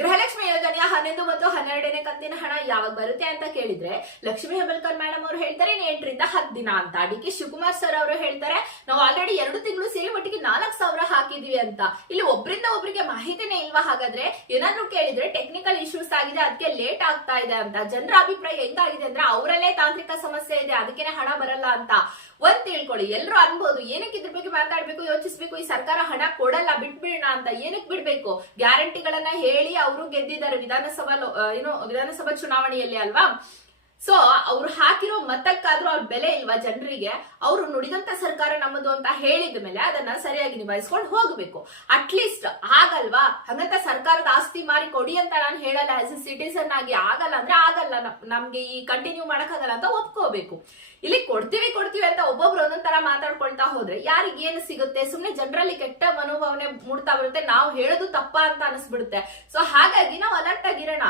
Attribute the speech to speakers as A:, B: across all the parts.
A: ಗೃಹಲಕ್ಷ್ಮಿ ಯೋಜನೆಯ ಹನ್ನೊಂದು ಮತ್ತು ಹನ್ನೆರಡನೇ ಕಂತಿನ ಹಣ ಯಾವಾಗ ಬರುತ್ತೆ ಅಂತ ಕೇಳಿದ್ರೆ ಲಕ್ಷ್ಮಿ ಹೆಬಲ್ಕರ್ ಮೇಡಮ್ ಅವರು ಹೇಳ್ತಾರೆ ಎಂಟರಿಂದ ಹತ್ತು ದಿನ ಅಂತ. ಡಿ ಕೆ ಶಿವಕುಮಾರ್ ಸರ್ ಅವರು ಹೇಳ್ತಾರೆ, ನಾವು ಆಲ್ರೆಡಿ ಎರಡು ತಿಂಗಳು ಸೇರಿ ಒಟ್ಟಿಗೆ ನಾಲ್ಕು ಸಾವಿರ ಹಾಕಿದೀವಿ ಅಂತ. ಇಲ್ಲಿ ಒಬ್ಬರಿಂದ ಒಬ್ಬರಿಗೆ ಮಾಹಿತಿನೇ ಇಲ್ವಾ? ಹಾಗಾದ್ರೆ ಏನಾದ್ರೂ ಕೇಳಿದ್ರೆ ಟೆಕ್ನಿಕಲ್ ಇಶ್ಯೂಸ್ ಆಗಿದೆ ಅದಕ್ಕೆ ಲೇಟ್ ಆಗ್ತಾ ಇದೆ ಅಂತ. ಜನರ ಅಭಿಪ್ರಾಯ ಹೆಂಗಾಗಿದೆ ಅಂದ್ರೆ ಅವರಲ್ಲೇ ತಾಂತ್ರಿಕ ಸಮಸ್ಯೆ ಇದೆ ಅದಕ್ಕೆ ಹಣ ಬರಲ್ಲ ಅಂತ. ಒಂದ್ ತಿಳ್ಕೊಳ್ಳಿ ಎಲ್ಲರೂ ಅನ್ಬೋದು, ಏನಕ್ಕೆ ಇದ್ರ ಬಗ್ಗೆ ಮಾತಾಡ್ಬೇಕು, ಯೋಚಿಸ್ಬೇಕು, ಈ ಸರ್ಕಾರ ಹಣ ಕೊಡಲ್ಲ, ಬಿಟ್ಬಿಡೋಣ ಅಂತ ಏನಕ್ಕೆ ಬಿಡ್ಬೇಕು? ಗ್ಯಾರಂಟಿಗಳನ್ನ ಹೇಳಿ ಅವರು ಗೆದ್ದಿದ್ದಾರೆ ವಿಧಾನಸಭಾ ಏನು, ವಿಧಾನಸಭಾ ಚುನಾವಣೆಯಲ್ಲಿ ಅಲ್ವಾ? ಸೊ ಅವ್ರು ಹಾಕಿರೋ ಮತಕ್ಕಾದ್ರೂ ಅವ್ರ ಬೆಲೆ ಇಲ್ವಾ ಜನರಿಗೆ? ಅವರು ನುಡಿದಂತ ಸರ್ಕಾರ ನಮ್ಮದು ಅಂತ ಹೇಳಿದ ಮೇಲೆ ಅದನ್ನ ಸರಿಯಾಗಿ ನಿಭಾಯಿಸ್ಕೊಂಡು ಹೋಗ್ಬೇಕು. ಅಟ್ಲೀಸ್ಟ್ ಆಗಲ್ವಾ? ಹಂಗಂತ ಸರ್ಕಾರದ ಆಸ್ತಿ ಮಾರಿ ಕೊಡಿ ಅಂತ ನಾನು ಹೇಳಲ್ಲ. ಆಸ್ ಎ ಸಿಟಿಸನ್ ಆಗಿ ಆಗಲ್ಲ ಅಂದ್ರೆ ಆಗಲ್ಲ. ನಮ್- ನಮ್ಗೆ ಈ ಕಂಟಿನ್ಯೂ ಮಾಡಕ್ಕಾಗಲ್ಲ ಅಂತ ಒಪ್ಕೋಬೇಕು. ಇಲ್ಲಿ ಕೊಡ್ತೀವಿ ಕೊಡ್ತೀವಿ ಅಂತ ಒಬ್ಬೊಬ್ರು ಒಂದೊಂದ್ ತರ ಮಾತಾಡ್ಕೊಳ್ತಾ ಹೋದ್ರೆ ಯಾರಿಗ್ ಏನು ಸಿಗುತ್ತೆ? ಸುಮ್ನೆ ಜನರಲ್ಲಿ ಕೆಟ್ಟ ಮನೋಭಾವನೆ ಮೂಡ್ತಾ ಬರುತ್ತೆ. ನಾವು ಹೇಳೋದು ತಪ್ಪ ಅಂತ ಅನಿಸ್ಬಿಡುತ್ತೆ. ಸೊ ಹಾಗಾಗಿ ನಾವು ಅಲರ್ಟ್ ಆಗಿರೋಣ.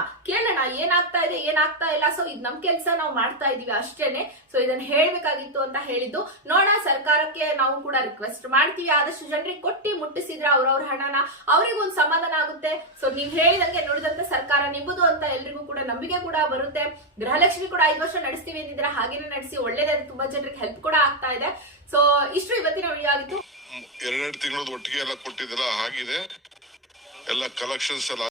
A: ಏನಾಗ್ತಾ ಇದೆ, ಏನಾಗ್ತಾ ಇಲ್ಲ. ಸೊ ಇದು ನಮ್ ಕೆಲಸ, ನಾವು ಮಾಡ್ತಾ ಇದೀವಿ ಅಷ್ಟೇನೆ. ಸೊ ಇದನ್ನ ಹೇಳ್ಬೇಕಾಗಿತ್ತು ಅಂತ ಹೇಳಿದ್ದು. ನೋಡ, ಸರ್ಕಾರಕ್ಕೆ ನಾವು ಕೂಡ ರಿಕ್ವೆಸ್ಟ್ ಮಾಡ್ತೀವಿ. ಆದಷ್ಟು ಜನರಿಗೆ ಕೊಟ್ಟಿ ಮುಟ್ಟಿಸಿದ್ರೆ ಅವ್ರವ್ರ ಹಣನ ಅವ್ರಿಗೊಂದು ಸಮಾಧಾನ ಆಗುತ್ತೆ. ಸೊ ನೀವ್ ಹೇಳಿದಂಗೆ ನೋಡಿದಂತ ಸರ್ಕಾರ ನಿಂಬುದು ಅಂತ ಎಲ್ರಿಗೂ ಕೂಡ ನಂಬಿಕೆ ಕೂಡ ಬರುತ್ತೆ. ಗೃಹಲಕ್ಷ್ಮಿ ಕೂಡ ಐದು ವರ್ಷ ನಡೆಸ್ತೀವಿ ಅಂದಿದ್ರೆ ಹಾಗೇನೆ ನಡೆಸಿ ಒಳ್ಳೇದೇ ತುಂಬಾ ಜನರಿಗೆ ಹೆಲ್ಪ್ ಕೂಡ ಆಗ್ತಾ ಇದೆ. ಸೊ ಇಷ್ಟು ಇವತ್ತಿನ ವಿಡಿಯೋ ಆಗಿತ್ತು.
B: ಎರಡೆರಡು ತಿಂಗಳದ ಒಟ್ಟಿಗೆ ಎಲ್ಲ ಕೊಟ್ಟಿದ್ದೀರಾ ಆಗಿದೆ. ಎಲ್ಲ ಕಲೆಕ್ಷನ್ಸ್ ಎಲ್ಲ